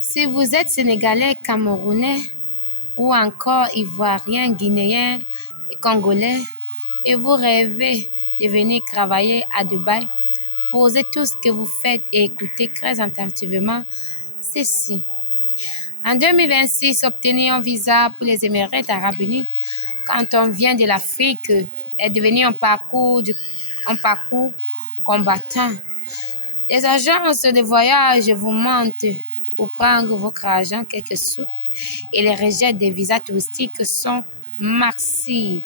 Si vous êtes Sénégalais, Camerounais ou encore Ivoirien, Guinéen et Congolais et vous rêvez de venir travailler à Dubaï, posez tout ce que vous faites et écoutez très attentivement ceci. En 2026, obtenir un visa pour les Émirats arabes unis quand on vient de l'Afrique est devenu un parcours combattant. Les agences de voyage vous mentent pour prendre votre argent quelques sous et les rejets des visas touristiques sont massifs.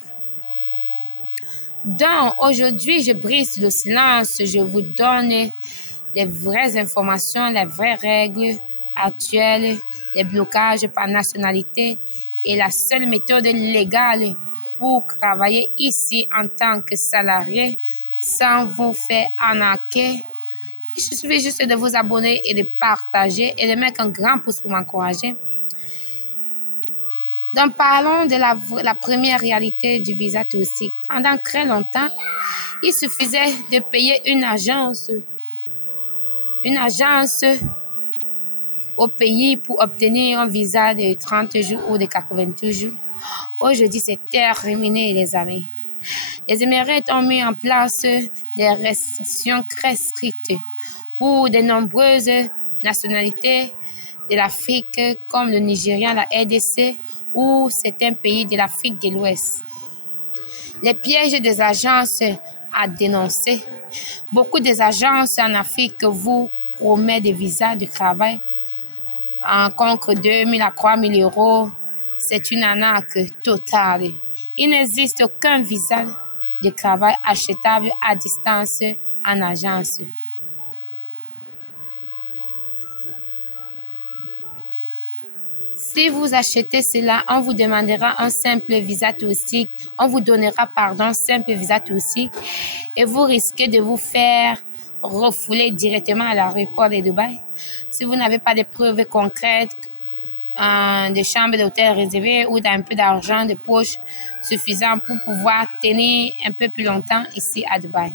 Donc, aujourd'hui, je brise le silence, je vous donne les vraies informations, les vraies règles actuelles, les blocages par nationalité et la seule méthode légale pour travailler ici en tant que salarié sans vous faire arnaquer. Il suffit juste de vous abonner et de partager et de mettre un grand pouce pour m'encourager. Donc, parlons de la première réalité du visa touristique. Pendant très longtemps, il suffisait de payer une agence au pays pour obtenir un visa de 30 jours ou de 88 jours. Aujourd'hui, c'est terminé, les amis. Les Émirats ont mis en place des restrictions très strictes pour de nombreuses nationalités de l'Afrique comme le Nigeria, la RDC ou certains pays de l'Afrique de l'Ouest. Les pièges des agences à dénoncer. Beaucoup des agences en Afrique vous promettent des visas de travail en contre 2 000 à 3 000 euros. C'est une arnaque totale. Il n'existe aucun visa de travail achetable à distance en agence. Si vous achetez cela, on vous demandera un simple visa touristique, un simple visa touristique et vous risquez de vous faire refouler directement à l'aéroport de Dubaï. Si vous n'avez pas de preuves concrètes de chambres d'hôtel réservées ou d'un peu d'argent de poche suffisant pour pouvoir tenir un peu plus longtemps ici à Dubaï.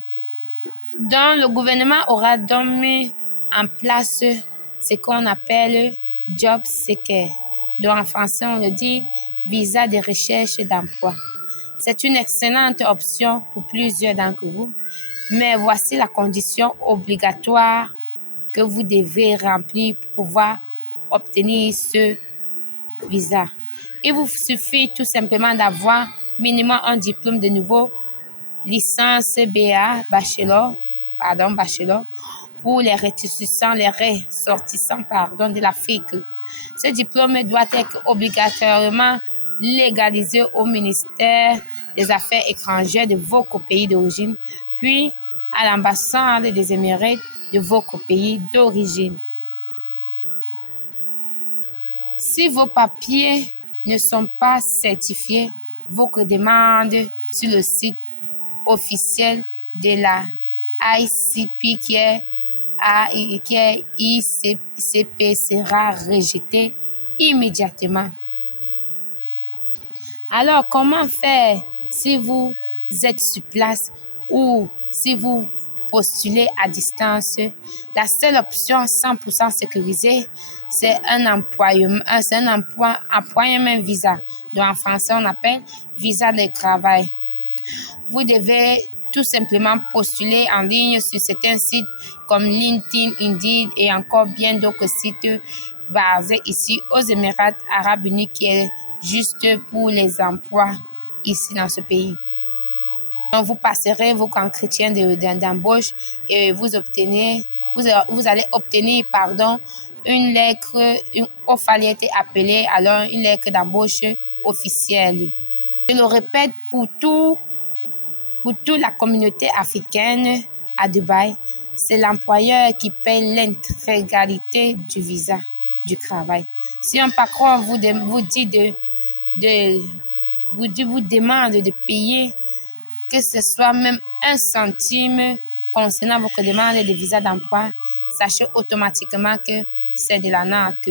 Donc, le gouvernement aura donc mis en place ce qu'on appelle Job Seeker. Donc, en français, on le dit visa de recherche d'emploi. C'est une excellente option pour plusieurs d'entre vous, mais voici la condition obligatoire que vous devez remplir pour pouvoir obtenir ce visa. Il vous suffit tout simplement d'avoir minimum un diplôme de niveau licence BA, bachelor, pour les ressortissants de l'Afrique. Ce diplôme doit être obligatoirement légalisé au ministère des Affaires étrangères de votre pays d'origine, puis à l'ambassade des Émirats de votre pays d'origine. Si vos papiers ne sont pas certifiés, votre demande sur le site officiel de la ICP qui est ICP sera rejetée immédiatement. Alors, comment faire si vous êtes sur place ou si vous postulez à distance? La seule option 100% sécurisée, c'est un employment visa. Donc, en français, on appelle visa de travail. Vous devez tout simplement postuler en ligne sur certains sites comme LinkedIn, Indeed et encore bien d'autres sites basés ici aux Émirats arabes unis qui est juste pour les emplois ici dans ce pays. Donc, vous passerez vos entretiens d'embauche et vous allez obtenir une lettre, une lettre d'embauche officielle. Je le répète pour toute la communauté africaine à Dubaï, c'est l'employeur qui paie l'intégralité du visa du travail. Si un patron vous demande de payer que ce soit même 1 centime concernant votre demande de visa d'emploi, sachez automatiquement que c'est de l'arnaque.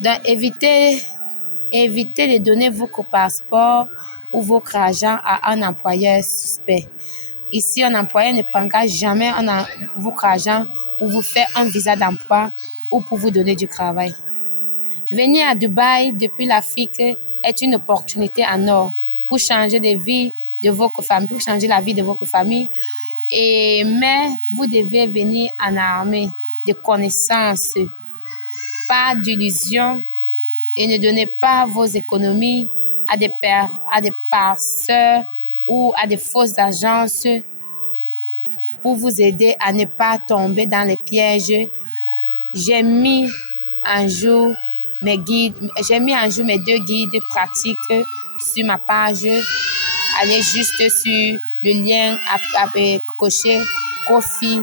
Donc, évitez de donner votre passeport ou votre argent à un employeur suspect. Ici, un employeur ne prendra jamais votre argent pour vous faire un visa d'emploi ou pour vous donner du travail. Venir à Dubaï depuis l'Afrique est une opportunité en or pour changer de vie de votre famille, pour changer la vie de votre famille. Mais vous devez venir en armée de connaissances, pas d'illusions, et ne donnez pas vos économies à des passeurs ou à des fausses agences pour vous aider à ne pas tomber dans les pièges. J'ai mis en jour mes 2 guides pratiques sur ma page. Allez juste sur le lien à cocher Ko-fi.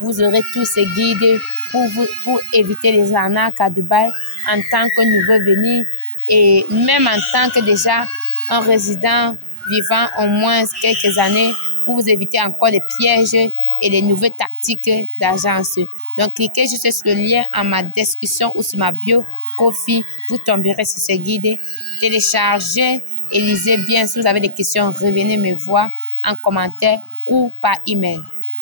Vous aurez tous ces guides pour éviter les arnaques à Dubaï en tant que nouveau venu et même en tant que déjà un résident vivant au moins quelques années pour vous éviter encore les pièges et les nouvelles tactiques d'agence. Donc, cliquez juste sur le lien en ma description ou sur ma bio Ko-fi. Vous tomberez sur ce guide. Téléchargez et lisez bien. Si vous avez des questions, revenez me voir en commentaire ou par email.